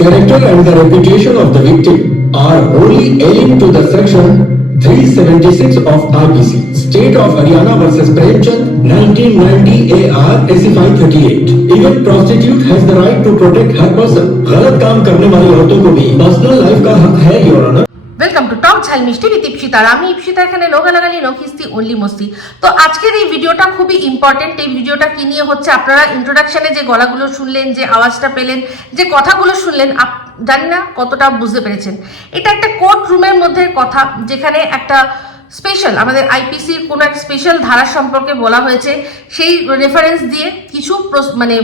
character and the reputation of the victim are wholly owing to the section 376 of IPC, State of Haryana versus Premchand, 1990 AR SC 538. Even prostitute has the right to protect her person. गलत काम करने वाली औरतों को भी personal life का हक है your honour welcome to Tok Jhal Mishti with Ipsita আর আমি ইপসিতা এখানে নোগালাগালি, নখিস্তি অনলি মস্তি। তো আজকের এই ভিডিওটা খুবই ইম্পর্টেন্ট এই ভিডিওটা কি নিয়ে হচ্ছে আপনারা ইন্ট্রোডাকশনে যে গলাগুলো শুনলেন, যে আওয়াজটা পেলেন, যে কথাগুলো শুনলেন, আপ জানি না কতটা বুঝতে পেরেছেন। এটা একটা কোর্ট রুমের মধ্যে কথা, যেখানে একটা স্পেশাল আমাদের আইপিসির কোনো এক স্পেশাল ধারা সম্পর্কে বলা হয়েছে। সেই রেফারেন্স দিয়ে কিছু মানে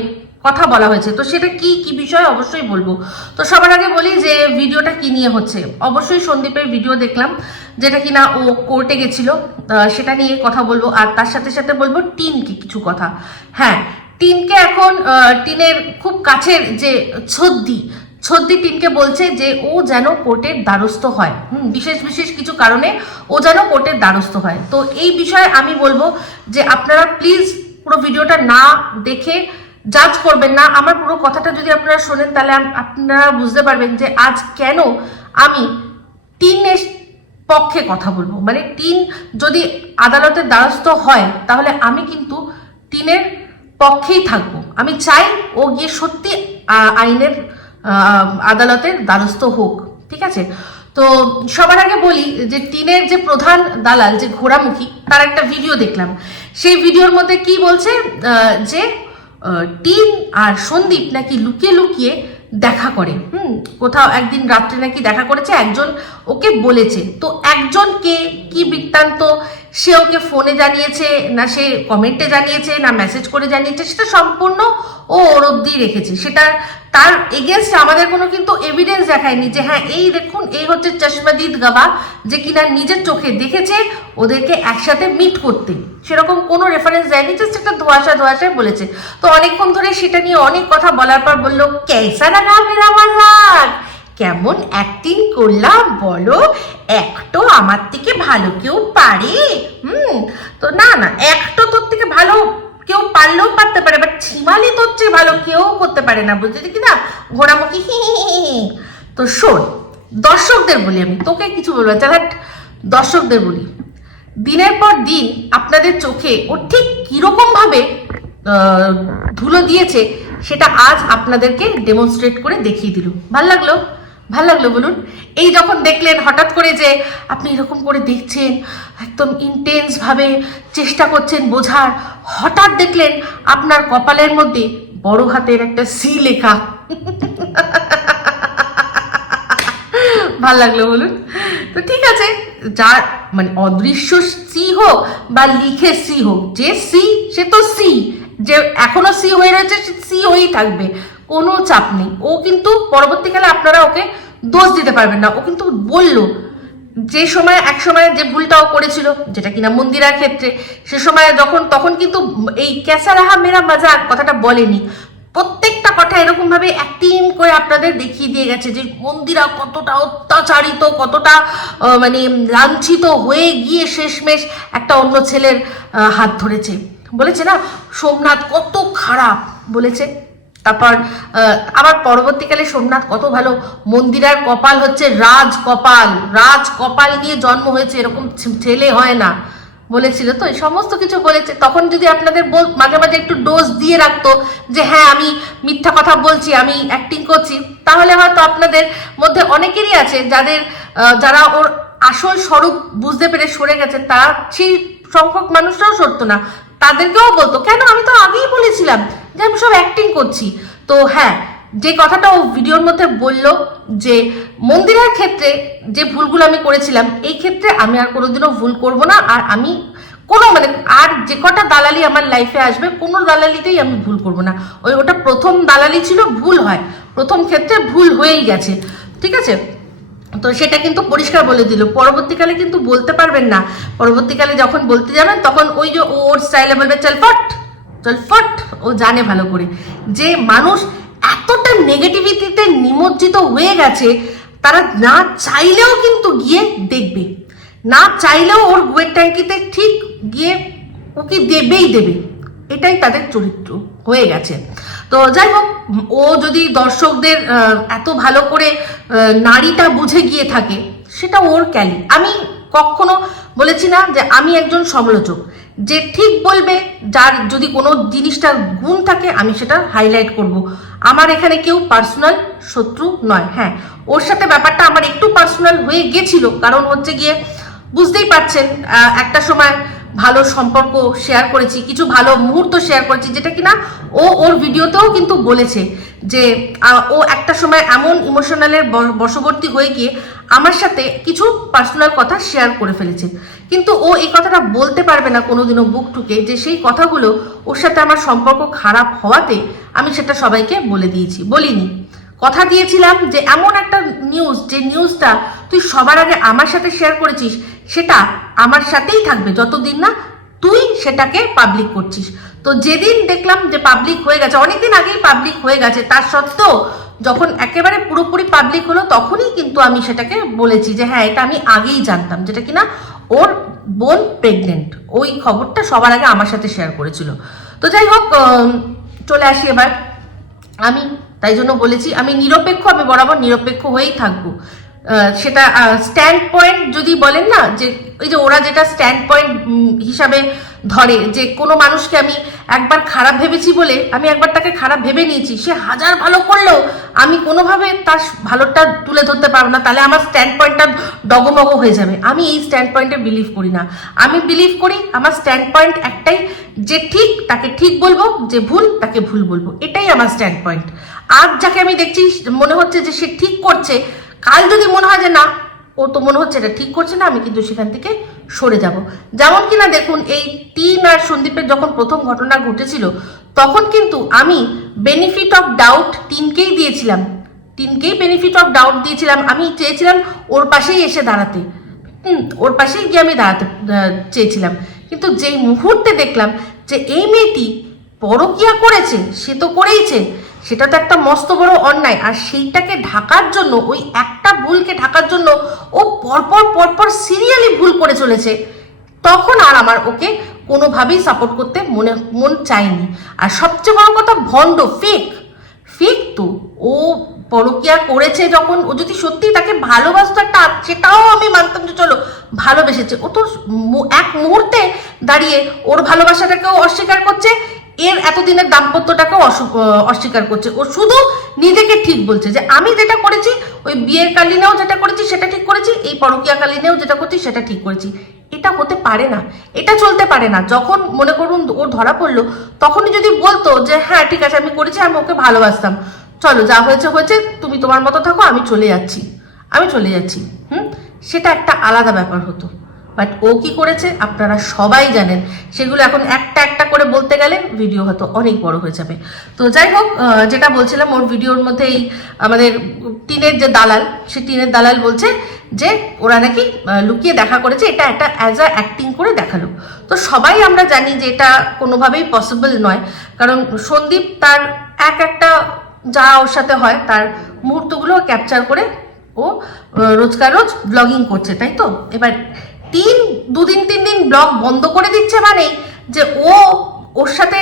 কথা বলা হয়েছে। তো সেটা কি কি বিষয় অবশ্যই বলব। তো সবার আগে বলি যে ভিডিওটা কি নিয়ে হচ্ছে। অবশ্যই সন্দীপের ভিডিও দেখলাম যেটা কিনা ও কোর্টে গেছিল। সেটা নিয়ে কথা বলব। আর তার সাথে সাথে বলব টিনকে কিছু কথা। হ্যাঁ টিনকে এখন টিনের খুব কাছের যে ছদ্দি ছদ্দি টিনকে বলছে যে ও যেন কোর্টের দ্বারস্থ হয়। হুম, বিশেষ বিশেষ কিছু কারণে ও যেন কোর্টের দ্বারস্থ হয়। তো এই বিষয়ে আমি বলব যে আপনারা প্লিজ পুরো ভিডিওটা না দেখে জাজ করবেন না। আমার পুরো কথাটা যদি আপনারা শোনেন, তাহলে আপনারা বুঝতে পারবেন যে আজ কেন আমি টিনের পক্ষে কথা বলব। মানে টিন যদি আদালতের দ্বারস্থ হয়, তাহলে আমি কিন্তু টিনের পক্ষেই থাকব। আমি চাই ও গিয়ে সত্যি আইনের আদালতের দ্বারস্থ হোক। ঠিক আছে? তো সবার আগে বলি যে টিনের যে প্রধান দালাল, যে ঘোড়ামুখী, তার একটা ভিডিও দেখলাম। সেই ভিডিওর মধ্যে কি বলছে? যে টিন আর সন্দীপ নাকি লুকিয়ে লুকিয়ে দেখা করে। হুম, কোথাও একদিন রাত্রে নাকি দেখা করেছে, একজন ওকে বলেছে। তো একজন কে? কি বৃত্তান্ত? সে ওকে ফোনে জানিয়েছে, না সে কমেন্টে জানিয়েছে, না মেসেজ করে জানিয়েছে, সেটা সম্পূর্ণ ও ওর অব্দি রেখেছে। সেটা তার এগেনস্ট আমাদের কোনো কিন্তু এভিডেন্স দেখায়নি যে হ্যাঁ এই দেখুন, এই হচ্ছে চশমাদিদ গাবা যে কিনা নিজের চোখে দেখেছে ওদেরকে একসাথে মিট করতে। সেরকম কোনো রেফারেন্স দেয়নি জাস্ট একটা ধোয়াশা ধোয়াশায় বলেছে। তো অনেকক্ষণ ধরে সেটা নিয়ে অনেক কথা বলার পর বলল, কেসা লাগা মেরা মাজাক কেমন অ্যাক্টিং করলাম বলো? একটো আমার থেকে ভালো কেউ পারে? হুম তো না না একটো তোর থেকে ভালো কেউ পারলেও পারতে পারে বাট ছিমালি তোর চেয়ে ভালো কেউ করতে পারে না বুঝলি কি না? ঘোড়ামুখী হি হি হি। তো শোন দর্শকদের বলি আমি তোকে কিছু বলব না, চালাট দর্শকদের বলি। দিনের পর দিন আপনাদের চোখে ও ঠিক কীরকম ভাবে ধুলো দিয়েছে সেটা আজ আপনাদেরকে ডেমনস্ট্রেট করে দেখিয়ে দিল। ভালো লাগল? ভালো লাগল বলুন? এই যখন দেখলেন, হঠাৎ করে যে আপনি এরকম করে দেখছেন, একদম ইন্টেন্স ভাবে চেষ্টা করছেন বোঝার, হঠাৎ দেখলেন আপনার কপালের মধ্যে বড় হাতের একটা সি লেখা। ভালো লাগল বলুন? তো ঠিক আছে, যার মানে অদৃশ্য সি হোক বা লিখে সি হোক, যে সি সে তো সি যে এখনও সি হয়ে রয়েছে, সি হয়েই থাকবে। কোনো চাপ নেই। ও কিন্তু পরবর্তীকালে আপনারা ওকে দোষ দিতে পারবেন না। ও কিন্তু বলল যে সময়, এক সময় যে ভুলটাও করেছিল, যেটা কিনা মন্দিরার ক্ষেত্রে, সে সময় যখন, তখন কিন্তু এই ক্যাসা রাহা মেরা মজাক কথাটা বলেনি। প্রত্যেকটা কথা এরকম ভাবে অ্যাক্টিং করে আপনাদের দেখিয়ে দিয়ে গেছে যে মন্দিরা কতটা অত্যাচারিত, কতটা মানে লাঞ্ছিত হয়ে গিয়ে শেষমেশ একটা অন্য ছেলের হাত ধরেছে। বলেছে না, সোমনাথ কত খারাপ। বলেছে। তারপর আবার পরবর্তীকালে সোমনাথ কত ভালো মন্দিরার কপাল হচ্ছে রাজ কপাল রাজ কপাল নিয়ে জন্ম হয়েছে, এরকম ছেলে হয় না, বলেছিল তো সমস্ত কিছু বলেছে। তখন যদি আপনাদের মাঝে মাঝে একটু ডোজ দিয়ে রাখতো যে হ্যাঁ আমি মিথ্যা কথা বলছি, আমি অ্যাক্টিং করছি, তাহলে হয়তো আপনাদের মধ্যে অনেকেরই আছে যাদের যারা ওর আসল স্বরূপ বুঝতে পেরে সরে গেছে, তারা সেই সংখ্যক মানুষরাও সরতো না। তাদেরকেও বলতো। কেন? আমি তো আগেই বলেছিলাম যে আমি সব অ্যাক্টিং করছি। তো হ্যাঁ যে কথাটা ও ভিডিওর মধ্যে বলল যে মন্দিরের ক্ষেত্রে যে ভুলগুলো আমি করেছিলাম, এই ক্ষেত্রে আমি আর কোনোদিনও ভুল করব না। আর আমি কোনো মানে আর যে কটা দালালি আমার লাইফে আসবে, কোনো দালালিতেই আমি ভুল করব না। ওই ওটা প্রথম দালালি ছিল, ভুল হয়। প্রথম ক্ষেত্রে ভুল হয়েই গেছে। ঠিক আছে? তো সেটা কিন্তু পরিষ্কার বলে দিল। পরবর্তীকালে কিন্তু বলতে পারবেন না। পরবর্তীকালে যখন বলতে যাবেন তখন ওই যে ওর স্টাইলে বলবে, চল ফট চল ফট। ও জানে ভালো করে যে মানুষ এতটা নেগেটিভিটিতে নিমজ্জিত হয়ে গেছে, তারা না চাইলেও কিন্তু গিয়ে দেখবে। না চাইলেও ওর গুয়ের ট্যাঙ্কিতে ঠিক গিয়ে ওকে দেবেই দেবে। এটাই তাদের চরিত্র হয়ে গেছে। তো যাই হোক, ও যদি দর্শকদের এত ভালো করে নারীটা বুঝে গিয়ে থাকে, সেটা ওর ক্যালি। আমি কখনো বলেছি না যে আমি একজন সমালোচক। যে ঠিক বলবে, যার যদি কোনো জিনিসটা গুণ থাকে, আমি সেটা হাইলাইট করব। আমার এখানে কেউ পার্সোনাল শত্রু নয় হ্যাঁ। ওর সাথে ব্যাপারটা আমার একটু পার্সোনাল হয়ে গেছিল, কারণ হচ্ছে গিয়ে বুঝতেই পারছেন একটা সময় ভালো সম্পর্ক শেয়ার করেছি, কিছু ভালো মুহূর্ত শেয়ার করেছি, যেটা কিনা ও ওর ভিডিওতেও কিন্তু বলেছে যে ও একটা সময় এমন ইমোশনালের বশবর্তী হয়ে গিয়ে আমার সাথে কিছু পার্সোনাল কথা শেয়ার করে ফেলেছে। কিন্তু ও এই কথাটা বলতে পারবে না কোনোদিনও বুক টুকে যে সেই কথাগুলো ওর সাথে আমার সম্পর্ক খারাপ হওয়াতে আমি সেটা সবাইকে বলে দিয়েছি। বলিনি। কথা দিয়েছিলাম যে এমন একটা নিউজ যে নিউজটা তুই সবার আগে আমার সাথে শেয়ার করেছিস, সেটা আমার সাথেই থাকবে যতদিন না তুই সেটাকে পাবলিক করছিস। তো যেদিন দেখলাম যে পাবলিক হয়ে গেছে, অনেকদিন আগেই পাবলিক হয়ে গেছে, তার সত্ত্বেও যখন একেবারে পুরোপুরি পাবলিক হলো, তখনই কিন্তু আমি সেটাকে বলেছি যে হ্যাঁ এটা আমি আগেই জানতাম, যেটা কিনা ওর বোন প্রেগনেন্ট ওই খবরটা সবার আগে আমার সাথে শেয়ার করেছিল। তো যাই হোক চলে আসি এবার। আমি তাই জন্য বলেছি, আমি নিরপেক্ষ, আমি বরাবর নিরপেক্ষ হয়েই থাকব। সেটা স্ট্যান্ড পয়েন্ট যদি বলেন না, যে, ওই যে ওরা যেটা স্ট্যান্ড পয়েন্ট হিসাবে ধরে যে কোনো মানুষকে আমি একবার খারাপ ভেবেছি বলে আমি একবার তাকে খারাপ ভেবে নিয়েছি, সে হাজার ভালো করলেও আমি কোনোভাবে তার ভালোটা তুলে ধরতে পারব না। তাহলে আমার স্ট্যান্ড পয়েন্টটা ডগমগ হয়ে যাবে। আমি এই স্ট্যান্ড পয়েন্টে বিলিভ করি না। আমি বিলিভ করি, আমার স্ট্যান্ড পয়েন্ট একটাই যে ঠিক তাকে ঠিক বলব, যে ভুল তাকে ভুল বলব। এটাই আমার স্ট্যান্ড পয়েন্ট আজ যাকে আমি দেখছি, মনে হচ্ছে যে সে ঠিক করছে, কাল যদি মনে হয় যে না, ও তো মনে হচ্ছে এটা ঠিক করছে না, আমি কিন্তু সেখান থেকে সরে যাব। যেমন কিনা দেখুন, এই টিন আর সন্দীপের যখন প্রথম ঘটনা ঘটেছিল, তখন কিন্তু আমি বেনিফিট অফ ডাউট টিনকেই দিয়েছিলাম। টিনকেই বেনিফিট অফ ডাউট দিয়েছিলাম। আমি চেয়েছিলাম ওর পাশেই এসে দাঁড়াতে। ওর পাশেই গিয়ে আমি দাঁড়াতে চেয়েছিলাম। কিন্তু যেই মুহূর্তে দেখলাম যে এই মেয়েটি পরকিয়া করেছে, সে তো করেইছে। সেটা তো একটা মস্ত বড় অন্যায়। আর সেইটাকে ঢাকার জন্য, ওই একটা ভুলকে ঢাকার জন্য ও পরপর পরপর সিরিয়ালি ভুল করে চলেছে। তখন আর আমার ওকে কোনোভাবেই সাপোর্ট করতে মনে, মন চায়নি। আর সবচেয়ে বড় কথা, ভণ্ড ফেক ফেক তো ও পরকিয়া করেছে যখন ও যদি সত্যি তাকে ভালোবাসতো একটা, সেটাও আমি মানতাম যে চলো, ভালোবেসেছে। ও তো এক মুহূর্তে দাঁড়িয়ে ওর ভালোবাসাটাকেও অস্বীকার করছে এর এতদিনের দাম্পত্যটাকেও অসু- অস্বীকার করছে। ও শুধু নিজেকে ঠিক বলছে যে, আমি যেটা করেছি, ওই বিয়ের কালীনেও যেটা করেছি, সেটা ঠিক করেছি, এই পরকিয়া কালীনেও যেটা করছি, সেটা ঠিক করেছি। এটা হতে পারে না। এটা চলতে পারে না। যখন মনে করুন ও ধরা পড়ল, তখনই যদি বলতো যে হ্যাঁ ঠিক আছে, আমি করেছি, আমি ওকে ভালোবাসতাম। চলো, যা হয়েছে হয়েছে, তুমি তোমার মতো থাকো, আমি চলে যাচ্ছি। আমি চলে যাচ্ছি। হুম? সেটা একটা আলাদা ব্যাপার হতো। বাট ও কি করেছে আপনারা সবাই জানেন। সেগুলো এখন একটা একটা করে বলতে গেলে ভিডিও হয়তো অনেক বড় হয়ে যাবে। তো যাই হোক যেটা বলছিলাম, ওর ভিডিওর মধ্যে এই আমাদের টিনের যে দালাল, সে টিনের দালাল বলছে যে ওরা নাকি লুকিয়ে দেখা করেছে, এটা একটা অ্যাজ আ অ্যাক্টিং করে দেখাল। তো সবাই আমরা জানি যে এটা কোনোভাবেই পসিবল নয়। কারণ সন্দীপ তার এক একটা যা ওর সাথে হয়, তার মুহূর্তগুলো ক্যাপচার করে ও রোজকার রোজ ব্লগিং করছে, তাই তো? এবার তিন, দুদিন, তিন দিন ব্লগ বন্ধ করে দিচ্ছে মানে যে ও, ওর সাথে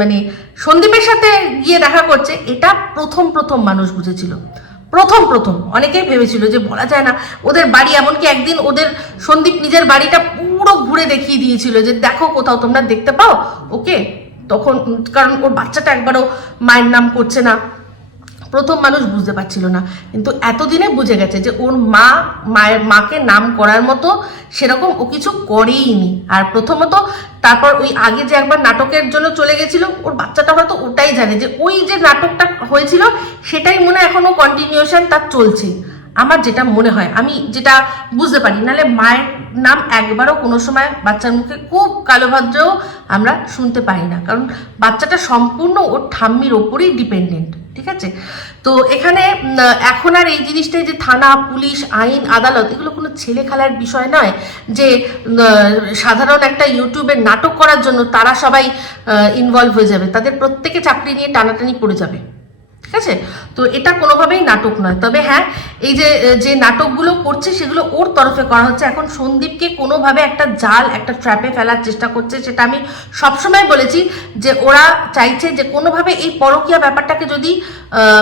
মানে সন্দীপের সাথে গিয়ে দেখা করছে, এটা প্রথম প্রথম মানুষ বুঝেছিল। প্রথম প্রথম। অনেকেই ভেবেছিল যে বলা যায় না, ওদের বাড়ি এমনকি একদিন ওদের সন্দীপ নিজের বাড়িটা পুরো ঘুরে দেখিয়ে দিয়েছিল যে দেখো কোথাও তোমরা দেখতে পাও, ওকে? তখন, কারণ ওর বাচ্চাটা একবারও মায়ের নাম করছে না। প্রথম মানুষ বুঝতে পারছিল না। কিন্তু এতদিনে বুঝে গেছে যে ওর মা, মায়ের, মাকে নাম করার মতো সেরকম ও কিছু করেইনি। আর প্রথমত তারপর ওই আগে যে একবার নাটকের জন্য চলে গেছিল, ওর বাচ্চাটা হয়তো ওটাই জানে যে ওই যে নাটকটা হয়েছিল, সেটাই মনে হয় এখনও কন্টিনিউশন তার চলছে। আমার যেটা মনে হয়, আমি যেটা বুঝতে পারি, নাহলে মায়ের নাম একবারও কোনো সময় বাচ্চার মুখে খুব কালো ভদ্রেও আমরা শুনতে পাই না। কারণ বাচ্চাটা সম্পূর্ণ ওর ঠাম্মির ওপরেই ডিপেন্ডেন্ট ঠিক আছে? তো এখানে এখন আর এই জিনিসটাই যে থানা, পুলিশ, আইন, আদালত, এগুলো কোনো ছেলে খেলার বিষয় নয়। যে সাধারণ একটা ইউটিউবের নাটক করার জন্য তারা সবাই ইনভলভ হয়ে যাবে। তাদের প্রত্যেকে চাকরি নিয়ে টানাটানি পড়ে যাবে। ঠিক আছে? তো এটা কোনোভাবেই নাটক নয়। তবে হ্যাঁ এই যে যে নাটকগুলো করছে, সেগুলো ওর তরফে করা হচ্ছে। এখন সন্দীপকে কোনোভাবে একটা জাল, একটা ট্র্যাপে ফেলার চেষ্টা করছে, সেটা আমি সবসময় বলেছি যে ওরা চাইছে যে কোনোভাবে এই পরকীয়া ব্যাপারটাকে যদি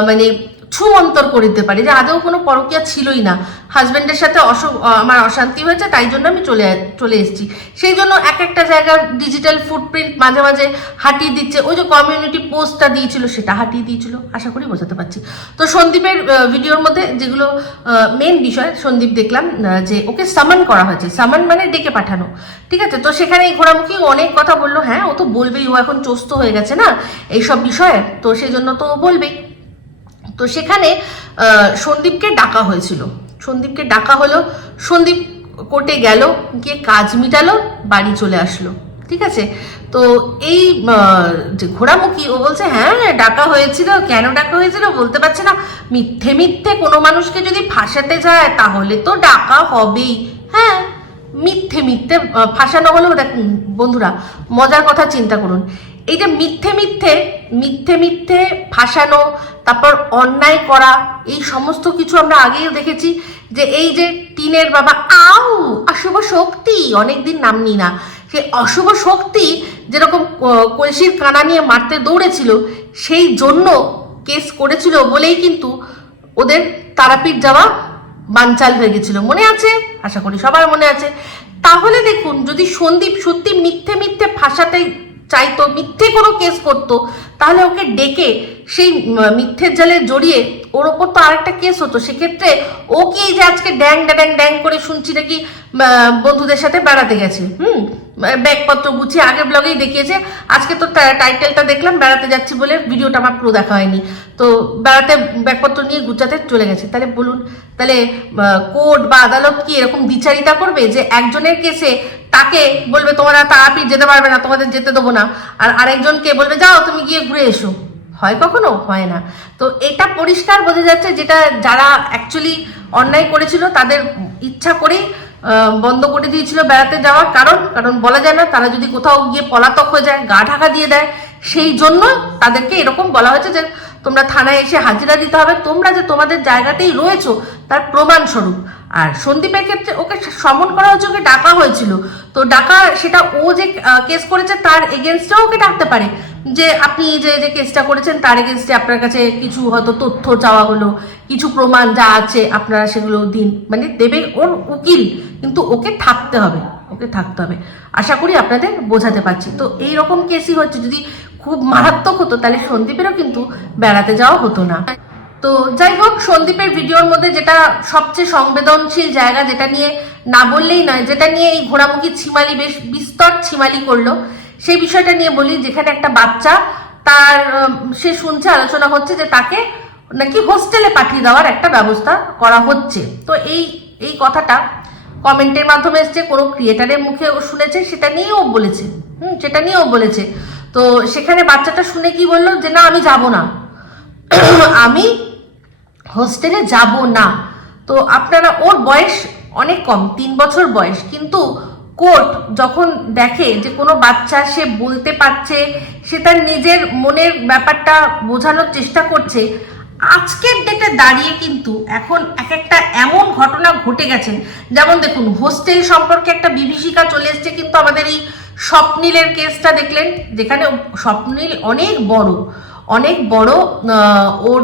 মানে ছুমন্তর করে দিতে পারি, যে আদৌ কোনো পরকিয়া ছিলই না। হাজব্যান্ডের সাথে অস আমার অশান্তি হয়েছে, তাই জন্য আমি চলে চলে এসেছি। সেই জন্য এক একটা জায়গার ডিজিটাল ফুটপ্রিন্ট মাঝে মাঝে হাঁটিয়ে দিচ্ছে। ওই যে কমিউনিটি পোস্টটা দিয়েছিল, সেটা হাঁটিয়ে দিয়েছিল। আশা করি বোঝাতে পারছি। তো সন্দীপের ভিডিওর মধ্যে যেগুলো মেন বিষয়, সন্দীপ দেখলাম যে ওকে সামান করা হয়েছে। সামান মানে ডেকে পাঠানো। ঠিক আছে? তো সেখানে এই ঘোরামুখী অনেক কথা বলল। হ্যাঁ ও তো বলবেই, ও এখন চস্ত হয়ে গেছে না, এইসব বিষয়ে। তো সেই জন্য তো ও বলবেই। তো সেখানে সন্দীপকে ডাকা হয়েছিল। সন্দীপকে ডাকা হলো, সন্দীপ কোর্টে গেল, গিয়ে কাজ মিটালো, বাড়ি চলে আসলো। ঠিক আছে? তো এই যে ঘোড়ামুখী, ও বলছে হ্যাঁ ডাকা হয়েছিল। কেন ডাকা হয়েছিল? বলতে পারছে না। মিথ্যে মিথ্যে কোনো মানুষকে যদি ফাঁসাতে যায়, তাহলে তো ডাকা হবেই। হ্যাঁ মিথ্যে মিথ্যে ফাঁসানো হলো। দেখ, বন্ধুরা, মজার কথা চিন্তা করুন। এই যে মিথ্যে মিথ্যে মিথ্যে মিথ্যে ফাঁসানো, তারপর অন্যায় করা, এই সমস্ত কিছু আমরা আগেও দেখেছি যে এই যে টিনের বাবা, আউ, অশুভ শক্তি, অনেকদিন নাম নি না। সে অশুভ শক্তি যেরকম কলসির কানা নিয়ে মারতে দৌড়েছিল, সেই জন্য কেস করেছিল বলেই কিন্তু ওদের তারাপীঠ যাওয়া বানচাল হয়ে গেছিল। মনে আছে? আশা করি সবার মনে আছে। তাহলে দেখুন, যদি সন্দীপ সত্যি মিথ্যে মিথ্যে ফাঁসাতে চাইতো মিথ্যে কোনো কেস করতো তাহলে ওকে ডেকে সেই মিথ্যের জালে জড়িয়ে ওর ওপর তো আরেকটা কেস হতো। সেক্ষেত্রে ও কি এই যে আজকে ড্যাং ড্যাং ড্যাং করে শুনছি নাকি বন্ধুদের সাথে বেড়াতে গেছে, হুম? ব্যাগপত্র গুছিয়ে আগের ব্লগেই দেখিয়েছে। আজকে তো টাইটেলটা দেখলাম, বেড়াতে যাচ্ছি বলে ভিডিওটা আমার পুরো দেখা হয়নি। তো বেড়াতে ব্যাগপত্র নিয়ে গুছাতে চলে গেছে। তাহলে বলুন, তাহলে কোর্ট বা আদালত কি এরকম বিচারিতা করবে যে একজনের কেসে তাকে বলবে, তোমরা তারাপীঠ যেতে পারবে না, তোমাদের যেতে দেবো না। আর আরেকজনকে বলবে, যাও, তুমি গিয়ে ঘুরে এসো। হয় কখনো? হয় না। তো এটা পরিষ্কার বোঝা যাচ্ছে যেটা যারা অ্যাকচুয়ালি অন্যায় করেছিল, তাদের ইচ্ছা করেই বন্ধ করে দিয়েছিল বেড়াতে যাওয়ার কারণ কারণ বলা যায় না, তারা যদি কোথাও গিয়ে পলাতক হয়ে যায়, গা ঢাকা দিয়ে দেয়, সেই জন্য তাদেরকে এরকম বলা হয়েছে যে তোমরা থানায় এসে হাজিরা দিতে হবে, তোমরা যে তোমাদের জায়গাতেই রয়েছো, তার প্রমাণ স্বরূপ আর সন্দীপের ক্ষেত্রে ওকে সমন করা হয়েছে, ওকে ডাকা হয়েছিল। তো ডাকা, সেটা ও যে কেস করেছে, তার এগেনস্টেও ওকে ডাকতে পারে। যে আপনি যে যে কেসটা করেছেন, তার এগেনস্টে আপনার কাছে কিছু হয়তো তথ্য চাওয়া হলো, কিছু প্রমাণ যা আছে, আপনারা সেগুলো দিন মানে দেবে ওর উকিল, কিন্তু ওকে থাকতে হবে, ওকে থাকতে হবে। আশা করি আপনাদের বোঝাতে পারছি। তো এই রকম কেসই হচ্ছে, যদি খুব মারাত্মক হতো, তাহলে সন্দীপেরও কিন্তু বেড়াতে যাওয়া হতো না। তো যাই হোক, সন্দীপের ভিডিওর মধ্যে যেটা সবচেয়ে সংবেদনশীল জায়গা, যেটা নিয়ে না বললেই নয়, যেটা নিয়ে এই ঘোড়ামুখী ছিমালি বেশ বিস্তর ছিমালি করল সেই বিষয়টা নিয়ে বলি, যেখানে একটা বাচ্চা তার সে শুনছে, আলোচনা হচ্ছে যে তাকে নাকি হোস্টেলে পাঠিয়ে দেওয়ার একটা ব্যবস্থা করা হচ্ছে। তো এই এই কথাটা কমেন্টের মাধ্যমে এসছে, কোনো ক্রিয়েটারের মুখে ও শুনেছে, সেটা নিয়েও বলেছে। হুম, সেটা নিয়েও বলেছে। তো সেখানে বাচ্চাটা শুনে কি বলল? যে না, আমি যাব না। আমি হোস্টেলে যাব না। তো আপনারা, ওর বয়স অনেক কম, তিন বছর বয়স, কিন্তু কোর্ট যখন দেখে যে কোনো বাচ্চা সে বলতে পারছে, সে তার নিজের মনের ব্যাপারটা বোঝানোর চেষ্টা করছে, আজকের ডেটে দাঁড়িয়ে কিন্তু এখন এক একটা এমন ঘটনা ঘটে গেছে। যেমন দেখুন হোস্টেল সম্পর্কে একটা বিভীষিকা চলে এসছে কিন্তু আমাদের এই স্বপ্নীলের কেসটা দেখলেন, যেখানে স্বপ্নীল অনেক বড় অনেক বড় ওর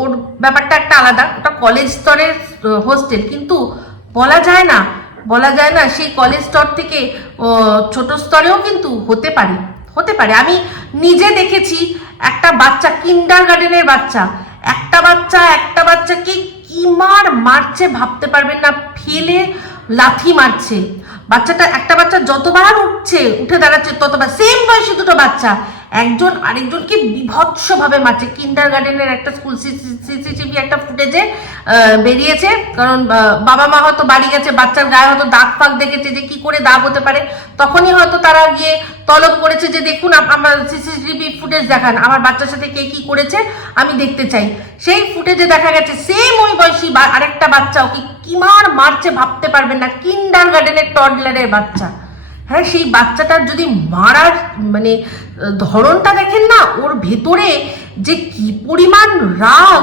ওর ব্যাপারটা একটা আলাদা, ওটা কলেজ স্তরের হোস্টেল কিন্তু বলা যায় না বলা যায় না, সেই কলেজ স্তর থেকে ছোট স্তরেও কিন্তু হতে পারে হতে পারে। আমি নিজে দেখেছি একটা বাচ্চা কিন্ডার গার্ডেনের বাচ্চা, একটা বাচ্চা, একটা বাচ্চাকে কি মার মারছে ভাবতে পারবেন না, ফেলে লাথি মারছে। বাচ্চাটা, একটা বাচ্চা যতবার উঠছে, উঠে দাঁড়াচ্ছে, ততবার সেম বয়সী দুটো বাচ্চা একজন আরেকজনকে বিভৎস ভাবে মারছে কিন্ডার গার্ডেনের একটা স্কুল সিসিটিভি একটা ফুটেজে বেরিয়েছে। কারণ বাবা মা হয়তো বাড়ি গেছে, বাচ্চার গায়ে হয়তো দাগ ফাগ দেখেছে যে কি করে দাগ হতে পারে। তখনই হয়তো তারা গিয়ে তলব করেছে যে, দেখুন আমার সিসিটিভি ফুটেজ দেখান। আমার বাচ্চার সাথে কে কি করেছে, আমি দেখতে চাই। সেই ফুটেজে দেখা গেছে সেম ওই বয়সী আরেকটা বাচ্চা ওকে কিমার মারছে ভাবতে পারবেন না। কিন্ডার গার্ডেনের টডলারের বাচ্চা। হ্যাঁ সেই বাচ্চাটার যদি মারার মানে ধরনটা দেখেন না, ওর ভেতরে যে কি পরিমাণ রাগ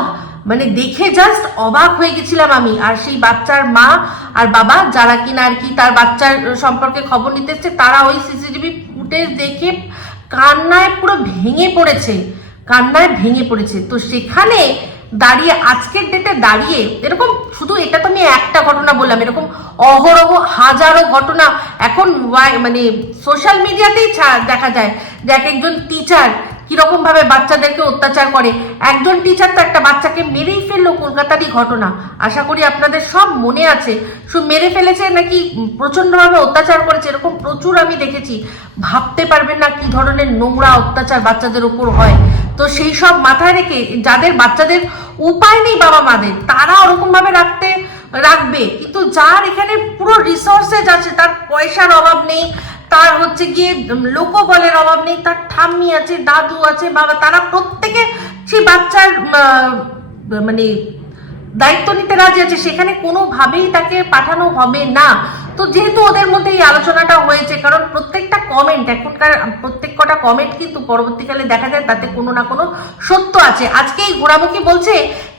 মানে দেখে জাস্ট অবাক হয়ে গেছিলাম আমি। আর সেই বাচ্চার মা আর বাবা, যারা কিনা আর কি তার বাচ্চার সম্পর্কে খবর নিতে এসছে, তারা ওই সিসিটিভি ফুটেজ দেখে কান্নায় পুরো ভেঙে পড়েছে, কান্নায় ভেঙে পড়েছে। তো সেখানে দাঁড়িয়ে, আজকের ডেটে দাঁড়িয়ে, এরকম শুধু এটা তো আমি একটা ঘটনা বললাম, এরকম অহরহ হাজারো ঘটনা এখন মানে সোশ্যাল মিডিয়াতেই দেখা যায় যে এক একজন টিচার কীরকম ভাবে বাচ্চাদেরকে অত্যাচার করে। একজন টিচার তো একটা বাচ্চাকে মেরেই ফেলল, কলকাতারই ঘটনা। আশা করি আপনাদের সব মনে আছে। শুধু মেরে ফেলেছে নাকি প্রচণ্ডভাবে অত্যাচার করেছে, এরকম প্রচুর আমি দেখেছি। ভাবতে পারবেন না কি ধরনের নোংরা অত্যাচার বাচ্চাদের উপর হয়। তো সেই সব মাথায় রেখে যাদের বাচ্চাদের উপায় নেই বাবা মাদের তারা ওরকম ভাবে রাখতে, রাখবে। কিন্তু যার এখানে পুরো রিসোর্সেস আছে, তার পয়সার অভাব নেই, তার হচ্ছে গিয়ে লোকবলের অভাব নেই, তার ঠাম্মি আছে, দাদু আছে, বাবা, তারা প্রত্যেকে সেই বাচ্চার মানে দায়িত্ব নিতে রাজি আছে। সেখানে কোনোভাবেই তাকে পাঠানো হবে না। তো যেহেতু ওদের মধ্যে এই আলোচনাটা হয়েছে, কারণ প্রত্যেকটা কমেন্ট এখনকার প্রত্যেক কটা কমেন্ট কিন্তু পরবর্তীকালে দেখা যায় তাতে কোনো না কোনো সত্য আছে। আজকে এই ঘোরামুখী বলছে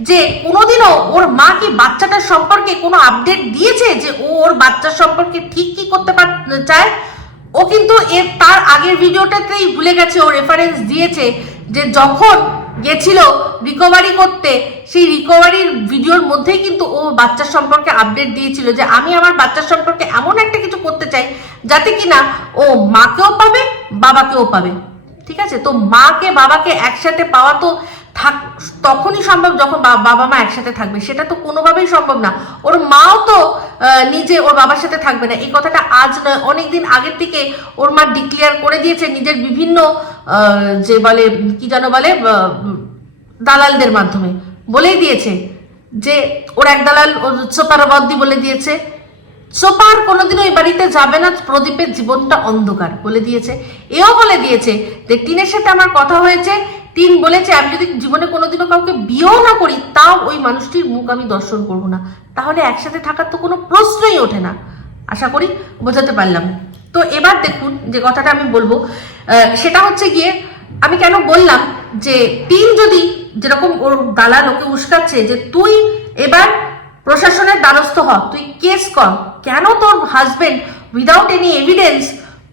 যে, কোনোদিনও ওর মা কি বাচ্চাটার সম্পর্কে কোনো আপডেট দিয়েছে যে ও ওর বাচ্চার সম্পর্কে ঠিক কি করতে চায়? ও কিন্তু এর, তার আগের ভিডিওটাতেই ভুলে গেছে, ও রেফারেন্স দিয়েছে যে যখন গেছিল রিকভারি করতে, সেই রিকভারির ভিডিওর মধ্যেই কিন্তু ও বাচ্চার সম্পর্কে আপডেট দিয়েছিল যে আমি আমার বাচ্চার সম্পর্কে এমন একটা কিছু করতে চাই, যাতে কিনা ও মাকেও পাবে, বাবাকেও পাবে। ঠিক আছে? তো মাকে, বাবাকে একসাথে পাওয়া তো থাক, তখনই সম্ভব যখন বাবা মা একসাথে থাকবে। সেটা তো কোনোভাবেই সম্ভব না। ওর মাও তো নিজে ওর বাবার সাথে থাকবে না। এই কথাটা আজ নয়, অনেকদিন আগের থেকে ওর মা ডিক্লেয়ার করে দিয়েছে নিজের বিভিন্ন যে বলে, কি যেন বলে দালালদের মাধ্যমে। বলেই দিয়েছে যে, ওর এক দালাল সোপারবদ্দি বলে দিয়েছে, সোপার কোনোদিনও এই বাড়িতে যাবে না, প্রদীপের জীবনটা অন্ধকার বলে দিয়েছে। এও বলে দিয়েছে যে টিনের সাথে আমার কথা হয়েছে টিন বলেছে, আমি যদি জীবনে কোনোদিনও কাউকে বিয়েও না করি, তাও ওই মানুষটির মুখ আমি দর্শন করব না। তাহলে একসাথে থাকার তো কোনো প্রশ্নই ওঠে না। আশা করি বোঝাতে পারলাম। তো এবার দেখুন যে কথাটা আমি বলব। সেটা হচ্ছে গিয়ে, আমি কেন বললাম যে টিন যদি যেরকম ওর দালাল ওকে উস্কাচ্ছে যে, তুই এবার প্রশাসনের দ্বারস্থ হ, তুই কেস কর। কেন তোর হাজবেন্ড উইদাউট এনি এভিডেন্স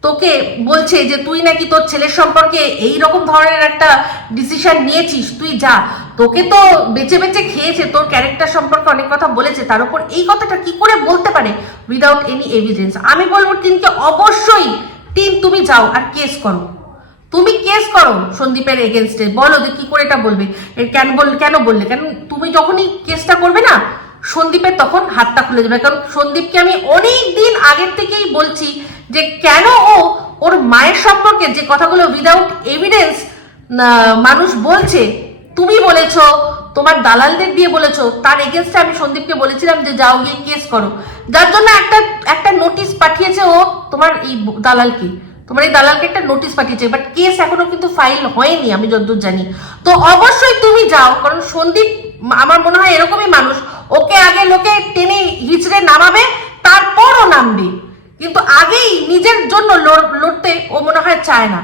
তোকে বলছে যে তুই নাকি তোর ছেলের সম্পর্কে এই রকম ধরনের একটা ডিসিশন নিয়েছিস, তুই যা। তোকে তো বেঁচে বেঁচে খেয়েছে, তোর ক্যারেক্টার সম্পর্কে অনেক কথা বলেছে, তার উপর এই কথাটা কি করে বলতে পারে উইদাউট এনি এভিডেন্স আমি বলব টিনকে অবশ্যই টিন তুমি যাও আর কেস করো। তুমি কেস করো সন্দীপের এগেনস্টে বলো যে কি করে এটা বলবে। কেন বল, কেন বললে? কেন তুমি যখনই কেসটা করবে না সন্দীপের তখন হাতটা খুলে যাবে কারণ সন্দীপকে আমি অনেক দিন আগের থেকেই বলছি যে কেন ও ওর মায়ের সম্পর্কে যে কথাগুলো উইদাউট এভিডেন্স মানুষ বলছে, তুমি বলেছ, তোমার দালালদের দিয়ে বলেছ, তার এগেনস্টে আমি সন্দীপকে বলেছিলাম যে যাও গিয়ে কেস করো। যার জন্য একটা একটা নোটিশ পাঠিয়েছে ও তোমার এই দালালকে। তোমার এই দালালকে একটা নোটিশ পাঠিয়েছে বাট কেস এখনও কিন্তু ফাইল হয়নি, আমি যতদূর জানি। তো অবশ্যই তুমি যাও, কারণ সন্দীপ, আমার মনে হয় এরকমই মানুষ। ওকে আগে লোকে টেনে হিচড়ে নামাবে তারপর ও নামবে। কিন্তু আগেই নিজের জন্য লড়তে ও মনে হয় চায় না।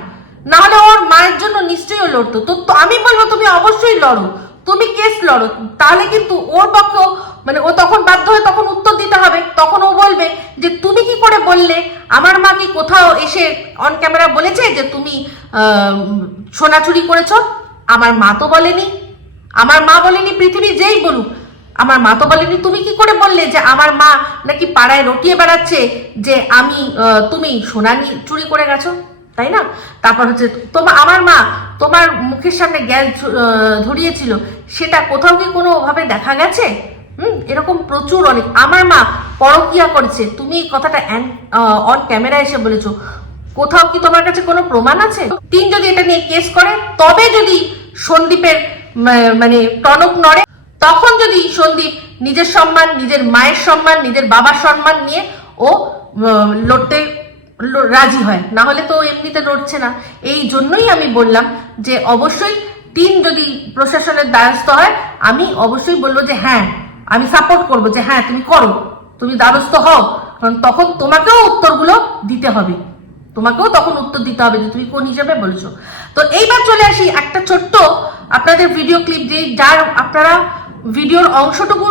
না হলে ওর মায়ের জন্য নিশ্চয়ই লড়তো। তো আমি বলব তুমি অবশ্যই লড়ো। তুমি কেস লড়ো। তাহলে কিন্তু ওর পক্ষেও মানে ও তখন বাধ্য হয়ে তখন উত্তর দিতে হবে। তখন ও বলবে যে, তুমি কি করে বললে? আমার মা কি কোথাও এসে অন ক্যামেরা বলেছে যে, তুমি সোনা চুরি করেছ? আমার মা তো বলেনি। আমার মা বলেনি পৃথিবী যেই বলুক। আমার মা তো বলেনি, তুমি কি করে বললে যে আমার মা নাকি পাড়ায় রটিয়ে বেড়াচ্ছে যে আমি তুমি সোনা চুরি করে গেছো? তাই না? তারপর হচ্ছে তোমার আমার মা তোমার মুখের সামনে গ্যাস ধরিয়েছিল, সেটা কোথাও কি কোনো ভাবে দেখা গেছে? হুম, এরকম প্রচুর অনেক। আমার মা পরকিয়া করেছে, তুমি কথাটা অন ক্যামেরা এসে বলেছ। কোথাও কি তোমার কাছে কোনো প্রমাণ আছে? তিন যদি এটা নিয়ে কেস করে, তবে যদি সন্দীপের মানে টনক নড়ে তখন যদি সন্দীপ নিজের সম্মান, নিজের মায়ের সম্মান, নিজের বাবার সম্মান নিয়ে ও লড়তে রাজি হয়, না হলে তো এমনিতে লড়ছে না। এই জন্যই আমি বললাম যে অবশ্যই তিন যদি প্রশাসনের দ্বারস্থ হয়, আমি অবশ্যই বলব যে হ্যাঁ আমি সাপোর্ট করব যে হ্যাঁ তুমি করো, তুমি দ্বারস্থ হও। কারণ তখন তোমাকেও উত্তরগুলো দিতে হবে। তোমাকেও তখন উত্তর দিতে হবে যে তুমি কোন হিসাবে বলছো। তো এইবার চলে আসি একটা ছোট্ট আপনাদের ভিডিও ক্লিপ যে যার আপনারা ভিডিওর অংশটুকু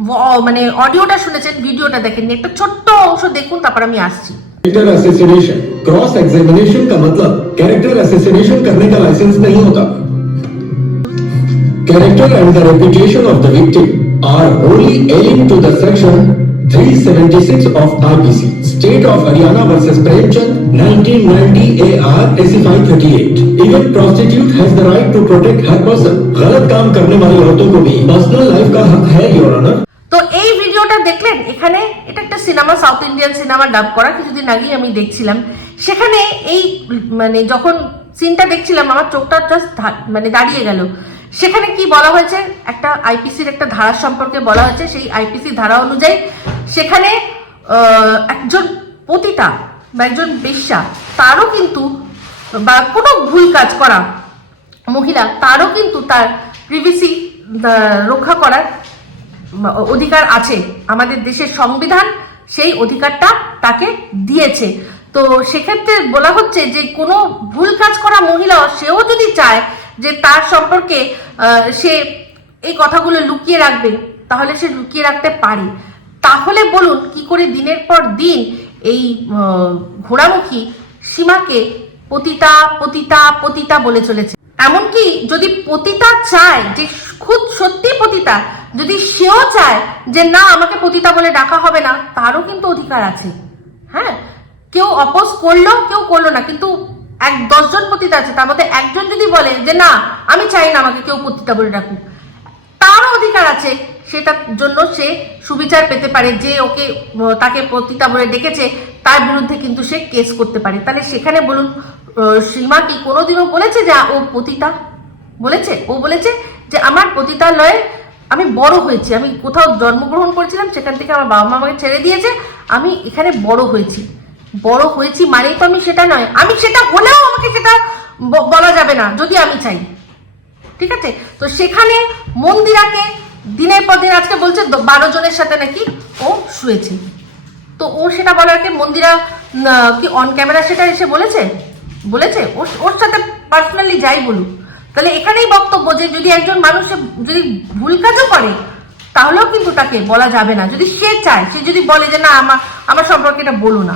ভ- মানে অডিওটা শুনেছেন ভিডিওটা দেখেননি একটা ছোট্ট অংশ দেখুন তারপর আমি আসছি कैरेक्टर असोसिएशन क्रॉस एग्जामिनेशन का मतलब कैरेक्टर असोसिएशन करने का लाइसेंस नहीं होता character and the reputation of the victim are wholly alien to the section 376 of IPC State of Haryana versus Premchand 1990 AR SC 538 Even prostitute has the right to protect her person गलत काम करने वाली औरतों को भी personal life का हक है योर ऑनर তো এই ভিডিওটা দেখলেন এখানে এটা একটা সিনেমা সাউথ ইন্ডিয়ান সিনেমা ডাব করা কিছুদিন আগেই আমি দেখছিলাম সেখানে এই মানে যখন সিনটা দেখছিলাম আমার চোখটা জাস্ট মানে দাঁড়িয়ে গেল সেখানে কি বলা হয়েছে একটা আইপিসির একটা ধারা সম্পর্কে বলা হয়েছে সেই আইপিসি ধারা অনুযায়ী সেখানে একজন পতিতা বা একজন বেশ্যা, তারও কিন্তু, বা কোনো ভুল কাজ করা মহিলা, তারও কিন্তু তার প্রিভিসি রক্ষা করার অধিকার আছে। আমাদের দেশের সংবিধান সেই অধিকারটা তাকে দিয়েছে। তো সেক্ষেত্রে বলা হচ্ছে যে, কোনো ভুল কাজ করা মহিলা, সেও যদি চায় যে তার সম্পর্কে সে এই কথাগুলো লুকিয়ে রাখবে, তাহলে সে লুকিয়ে রাখতে পারে। তাহলে বলুন, কি করে দিনের পর দিন এই ঘোড়ামুখী সীমাকে পতিতা পতিতা পতিতা বলে চলেছে? এমনকি যদি পতিতা চায়, যে খুদ সত্যি পতিতা, যদি সেও চায় যে না, আমাকে পতিতা বলে ডাকা হবে না, তারও কিন্তু অধিকার আছে। হ্যাঁ? কেউ অপোজ করল, কেউ করল না, কিন্তু এক, দশজন পতিতা আছে, তার মধ্যে একজন যদি বলে যে না, আমি চাই না আমাকে কেউ পতিতা বলে ডাকুক, তারও অধিকার আছে। সেটার জন্য সে সুবিচার পেতে পারে যে ওকে তাকে পতিতা বলে ডেকেছে, তার বিরুদ্ধে কিন্তু সে কেস করতে পারে। তাহলে সেখানে বলুন সীমা কি কোনোদিনও বলেছে যে ও পতিতা? বলেছে? ও বলেছে যে, আমার পতিতালয়ে আমি বড় হয়েছি। আমি কোথাও জন্মগ্রহণ করেছিলাম, সেখান থেকে আমার বাবা মা আমাকে ছেড়ে দিয়েছে। আমি এখানে বড় হয়েছি। বড় হয়েছি মানেই তো আমি সেটা নয়। আমি সেটা হলেও আমাকে সেটা বলা যাবে না, যদি আমি চাই। ঠিক আছে? তো সেখানে মন্দিরাকে দিনের পর দিন আজকে বলছে বারো জনের সাথে নাকি ও শুয়েছে। তো ও সেটা বলার কি মন্দিরা কি অন ক্যামেরা সেটা এসে বলেছে? বলেছে? ওর ওর সাথে পার্সোনালি যাই বলুক। তাহলে এখানেই বক্তব্য যে যদি একজন মানুষ যদি ভুল কাজও করে, তাহলেও কিন্তু তাকে বলা যাবে না। যদি সে চায়, সে যদি বলে যে না আমার আমার সম্পর্কে এটা বলো না,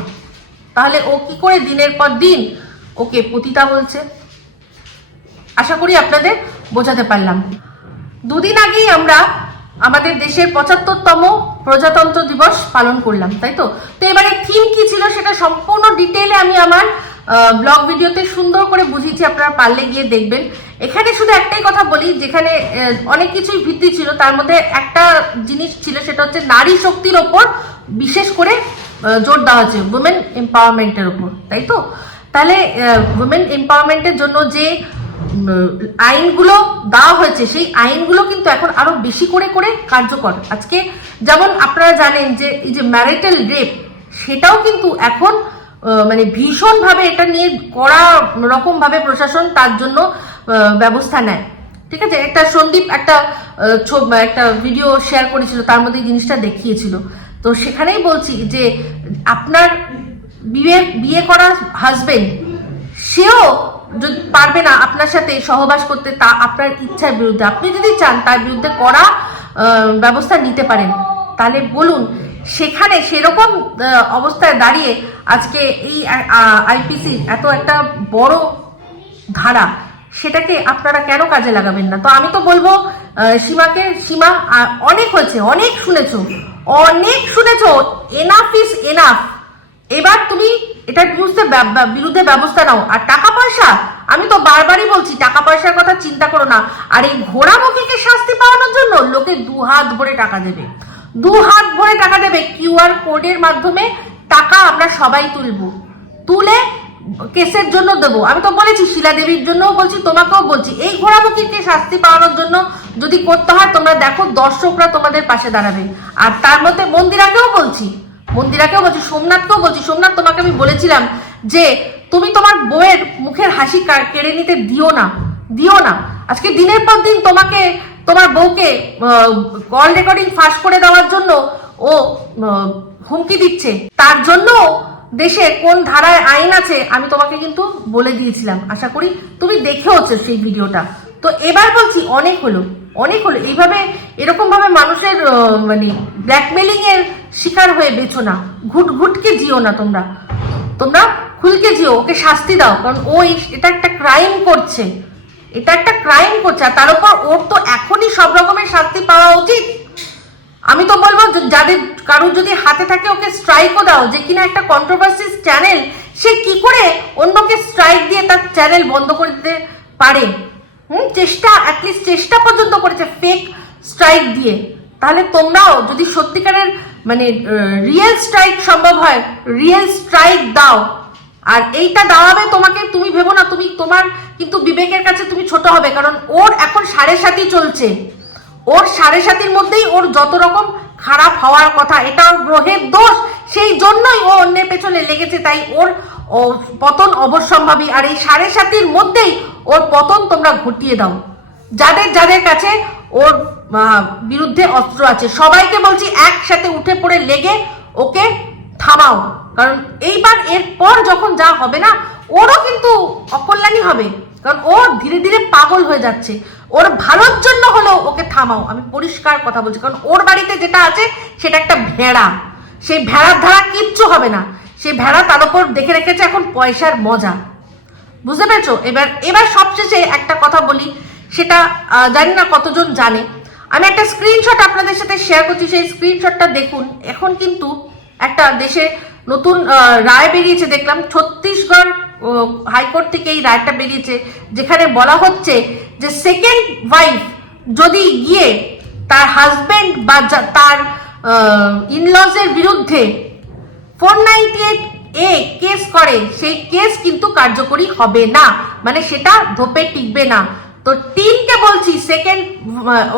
তাহলে ও কি করে দিনের পর দিন ওকে পতিতা বলছে? আশা করি আপনাদের বোঝাতে পারলাম। দুদিন আগেই আমরা আমাদের দেশের পঁচাত্তরতম প্রজাতন্ত্র দিবস পালন করলাম, তাই তো? তো এবারে থিম কি ছিল সেটা সম্পূর্ণ ডিটেলে আমি আমার ব্লগ ভিডিওতে সুন্দর করে বুঝিয়েছি, আপনারা পারলে গিয়ে দেখবেন। এখানে শুধু একটাই কথা বলি, যেখানে অনেক কিছুই ভিত্তি ছিল, তার মধ্যে একটা জিনিস ছিল, সেটা হচ্ছে নারী শক্তির ওপর বিশেষ করে জোর দেওয়া হচ্ছে উমেন এম্পাওয়ারমেন্টের ওপর, তাই তো? তাহলে উমেন এম্পাওয়ারমেন্টের জন্য যে আইনগুলো দেওয়া হয়েছে, সেই আইনগুলো কিন্তু এখন আরও বেশি করে করে কার্যকর। আজকে যেমন আপনারা জানেন যে এই যে ম্যারিটাল রেপ সেটাও কিন্তু এখন মানে ভীষণভাবে এটা নিয়ে কড়া রকম ভাবে প্রশাসন তার জন্য ব্যবস্থা নেয়। ঠিক আছে? একটা সন্দীপ একটা একটা ভিডিও শেয়ার করেছিল, তার মধ্যে জিনিসটা দেখিয়েছিল। তো সেখানেই বলছি যে আপনার বিয়ে বিয়ে করা হাজবেন্ড সেও যদি পারবে না আপনার সাথে সহবাস করতে তা আপনার ইচ্ছার বিরুদ্ধে। আপনি যদি চান তার বিরুদ্ধে করা ব্যবস্থা নিতে পারেন, তাহলে বলুন, সেখানে সেরকম অবস্থায় দাঁড়িয়ে আজকে এই আইপিসি এত একটা বড় ধারা, সেটাকে আপনারা কেন কাজে লাগাবেন না? তো আমি তো বলব সীমাকে, সীমা অনেক হয়েছে, অনেক শুনেছ অনেক শুনেছ এনাফ ইজ এনাফ এবার তুমি এটার বিরুদ্ধে বিরুদ্ধে ব্যবস্থা নাও। আর টাকা পয়সা? আমি তো বারবারই বলছি, টাকা পয়সার কথা চিন্তা করো না। আর এই ঘোড়ামুখীকে শাস্তি পাওয়ানোর জন্য লোকে দু হাত ভরে টাকা দেবে। দু হাত ভরে টাকা দেবে কিউআর কোডের মাধ্যমে টাকা আমরা সবাই তুলবো। তুলে কেসের জন্য দেবো। আমি তো বলেছি শিলা দেবীর জন্যও বলছি, তোমাকেও বলছি। এই ঘোড়ামুখীকে শাস্তি পাওয়ানোর জন্য যদি করতে হয়, তোমরা দেখো দর্শকরা তোমাদের পাশে দাঁড়াবে। আর তার মধ্যে মন্দিরাকেও বলছি মন্দিরাকেও বলছি, সোমনাথকেও বলছি। সোমনাথ, তোমাকে আমি বলেছিলাম যে তুমি তোমার বউয়ের মুখের হাসি কেড়ে নিতে দিও না দিও না। আজকে দিনের পর দিন তোমাকে, তোমার বউকে কল রেকর্ডিং ফাঁস করে দেওয়ার জন্য ও হুমকি দিচ্ছে। তার জন্য দেশে কোন ধারায় আইন আছে, আমি তোমাকে কিন্তু বলে দিয়েছিলাম। আশা করি তুমি দেখেওছো সেই ভিডিওটা। তো এবার বলছি, অনেক হলো অনেক হলো। এইভাবে এরকম ভাবে মানুষের মানে ব্ল্যাকমেলিং এর শিকার হয়ে বেছো না। ঘুট ঘুটকে জিও না তোমরা। তোমরা খুলকে জিও, ওকে শাস্তি দাও। কারণ ও এটা একটা ক্রাইম করছে। এটা একটা ক্রাইম করছে। আর তার উপর ওর তো এখনই সব রকমের শাস্তি পাওয়া উচিত। আমি তো বলব যাদের, কারোর যদি হাতে থাকে, ওকে স্ট্রাইকও দাও। যে কিনা একটা কন্ট্রোভার্সিস চ্যানেল সে কি করে অন্যকে স্ট্রাইক দিয়ে তার চ্যানেল বন্ধ করে দিতে পারে? হুম, চেষ্টা অ্যাটলিস্ট চেষ্টা পর্যন্ত করেছে ফেক স্ট্রাইক দিয়ে। তাহলে তোমরাও যদি সত্যিকারের মানে রিয়েল স্ট্রাইক সম্ভব হয় রিয়েল স্ট্রাইক দাও। আর এইটা দাঁড়াবে তোমাকে, তুমি ভেবো না, তুমি, তোমার কিন্তু বিবেকের কাছে তুমি ছোট হবে, কারণ ওর এখন সাড়ে সাতই চলছে। ওর সাড়ে সাতির মধ্যেই ওর যত রকম খারাপ হওয়ার কথা, এটা গ্রহের দোষ, সেই জন্যই ও অন্যের পেছনে লেগেছে, তাই ওর ও পতন অবশ্যম্ভাবী। আর এই সাড়ে সাতির মধ্যেই ওর পতন তোমরা ঘটিয়ে দাও। যাদের যাদের কাছে ওর বিরুদ্ধে অস্ত্র আছে, সবাইকে বলছি একসাথে উঠে পড়ে লেগে ওকে থামাও। কারণ এইবার এরপর যখন যা হবে না, ওরও কিন্তু অকল্যাণী হবে। কারণ ও ধীরে ধীরে পাগল হয়ে যাচ্ছে। ওর ভালোর জন্য হলেও ওকে থামাও। আমি পরিষ্কার কথা বলছি। কারণ ওর বাড়িতে যেটা আছে, সেটা একটা ভেড়া। সেই ভেড়ার ধারা কিচ্ছু হবে না। সেই ভেড়া তার উপর দেখে রেখেছে এখন পয়সার মজা। বুঝতে পেরেছ? এবার এবার সবশেষে একটা কথা বলি, সেটা জানি না কতজন জানে। আমি একটা স্ক্রিনশট আপনাদের সাথে শেয়ার করছি, সেই স্ক্রিনশটটা দেখুন। এখন কিন্তু একটা দেশে নতুন রায় বেরিয়েছে, দেখলাম ছত্তিশগড় হাইকোর্ট থেকে এই রায়টা বেরিয়েছে, যেখানে বলা হচ্ছে যে সেকেন্ড ওয়াইফ যদি গিয়ে তার হাজবেন্ড বা তার ইনলজের বিরুদ্ধে four ninety eight A case করে, সেই কেস কিন্তু কার্যকরী হবে না। মানে সেটা ধোপে টিকবে না। তো টিমকে বলছি সেকেন্ড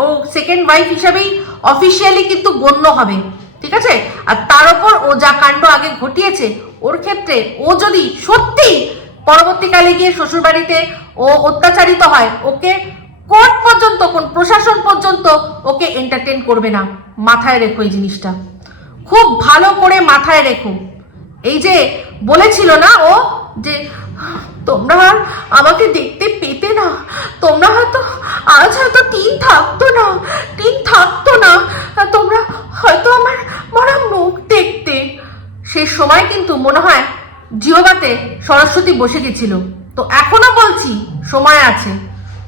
ও সেকেন্ড ওয়াইফ হিসাবেই অফিসিয়ালি কিন্তু গণ্য হবে। ঠিক আছে? আর তার উপর ও যা কাণ্ড আগে ঘটিয়েছে, ওর ক্ষেত্রে ও যদি সত্যি পরবর্তীকালে গিয়ে শ্বশুরবাড়িতে ও অত্যাচারিত হয়, ওকে কোর্ট পর্যন্ত, কোন প্রশাসন পর্যন্ত ওকে এন্টারটেন করবে না। মাথায় রেখো এই জিনিসটা। খুব ভালো করে মাথায় রেখো। এই যে বলেছিল না ও যে, তোমরা আমাকে দেখতে পেতে না। তোমরা হয়তো, আজ হয়তো তিন থাকতো না। টিন থাকতো না। তোমরা হয়তো আমার মরা মুখ দেখতে। সেই সময় কিন্তু মনে হয় জিওবাতে সরস্বতী বসে গেছিল। তো এখনও বলছি, সময় আছে।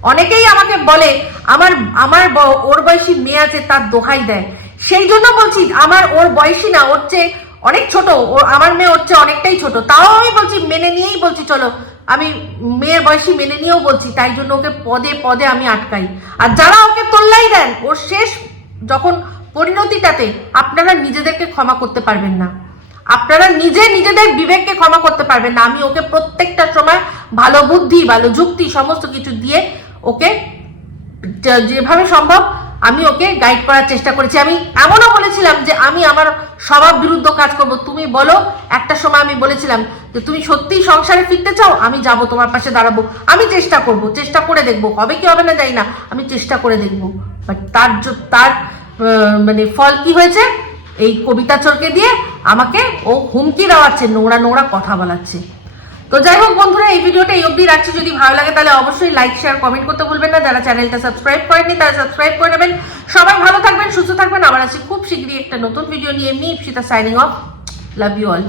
অনেকেই আমাকে বলে, আমার আমার ওর বয়সী মেয়ে আছে, তার দোহাই দেয়। সেই জন্য বলছি, আমার ওর বয়সী না, ওর চেয়ে অনেক ছোট ওর আমার মেয়ে ওর চেয়ে অনেকটাই ছোট। তাও আমি বলছি, মেনে নিয়েই বলছি, চলো। আমি মেয়ের বয়সী মেনে নিয়েও বলছি, তাই জন্য ওকে পদে পদে আমি আটকাই। আর যারা ওকে তোল্লাই দেন, ওর শেষ যখন পরিণতিটাতে আপনারা নিজেদেরকে ক্ষমা করতে পারবেন না। আপনারা নিজে নিজেদের বিবেককে ক্ষমা করতে পারবেন না। আমি ওকে প্রত্যেকটা সময় ভালো বুদ্ধি, ভালো যুক্তি, সমস্ত কিছু দিয়ে ওকে যেভাবে সম্ভব আমি ওকে গাইড করার চেষ্টা করেছি। আমি এমনও বলেছিলাম যে আমি আমার স্বভাব বিরুদ্ধ কাজ করব। তুমি বলো, একটা সময় আমি বলেছিলাম যে তুমি সত্যিই সংসারে ফিরতে চাও, আমি যাব, তোমার পাশে দাঁড়াবো। আমি চেষ্টা করব, চেষ্টা করে দেখব, হবে কি হবে না জানি না, আমি চেষ্টা করে দেখব। বাট তার তার মানে ফল কি হয়েছে? এই কবিতা চরকে দিয়ে আমাকে ও হুমকি দেওয়াচ্ছে, নোংরা নোংরা কথা বলাচ্ছে। তো যাই হোক বন্ধুরা, এই ভিডিওটা এই অবধি রাখছি। যদি ভালো লাগে তাহলে অবশ্যই লাইক শেয়ার কমেন্ট করতে ভুলবেন না। যারা চ্যানেলটা সাবস্ক্রাইব করেননি, তারা সাবস্ক্রাইব করে নেবেন। সবাই ভালো থাকবেন, সুস্থ থাকবেন। আবার আছি খুব শীঘ্রই একটা নতুন ভিডিও নিয়ে। Me Ipsita signing off love you all